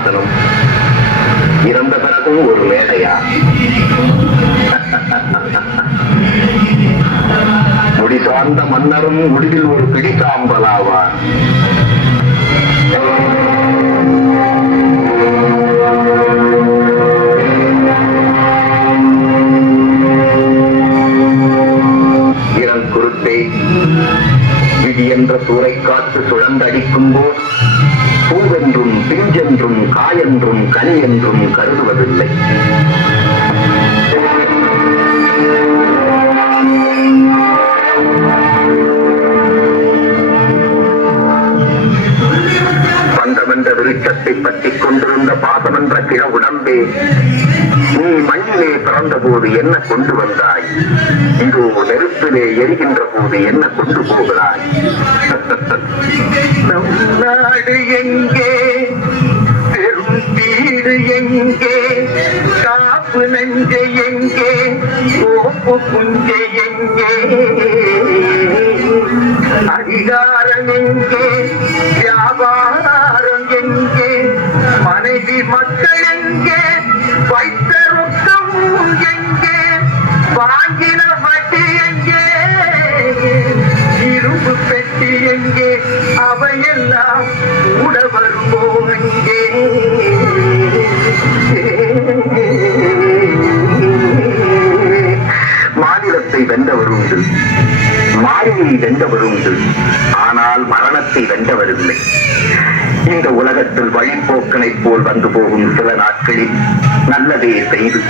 சிம்மாசனம், இறந்த பிறகும் ஒரு மேடையா? முடி சார்ந்த மன்னரும் முடிவில் ஒரு பிடிக்காம்பலாவார். குருட்டே விதி என்ற சூறை காற்று சுழந்தடிக்கும் போது பூவென்றும் பிஞ்சென்றும் காயென்றும் கனி என்றும் கருதுவதில்லை. பந்தமென்ற விருட்சத்தை பற்றிக் கொண்டிருந்த பாசமென்ற கிழ உடம்பே, நீ மண்ணிலே பிறந்த போது என்ன கொண்டு வந்தாய்? இதோ நெருப்பிலே எரிகின்ற போது என்ன கொண்டு போகிறாய்? நம் நாடு எங்கே? பெரும் வீடு எங்கே? காப்பு நஞ்சை எங்கே? கோப்பு குஞ்சை எங்கே? அதிகாரம் எங்கே? வியாபாரம் எங்கே? மனைவி மக்கள் எங்கே? வைத்த ரொக்கம் எங்கே? வாங்கின வட்டி எங்கே? இரும்பு பெட்டி எங்கே? அவையெல்லாம் கூட வருவோம் எங்கே? மாநிலத்தை வென்றவர் உண்டு, மாளிகையை வென்றவர் உண்டு, ஆனால் மரணத்தை வென்றவரில்லை. இந்த உலகத்தில் வழிபோக்கனை போல் வந்து போகும் சில நாட்களில் நல்லதே செய்து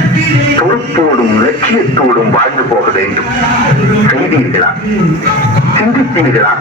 பொறுப்போடும் லட்சியத்தோடும் வாழ்ந்து போக வேண்டும். செய்தீர்களா? சிந்தித்தீர்களா?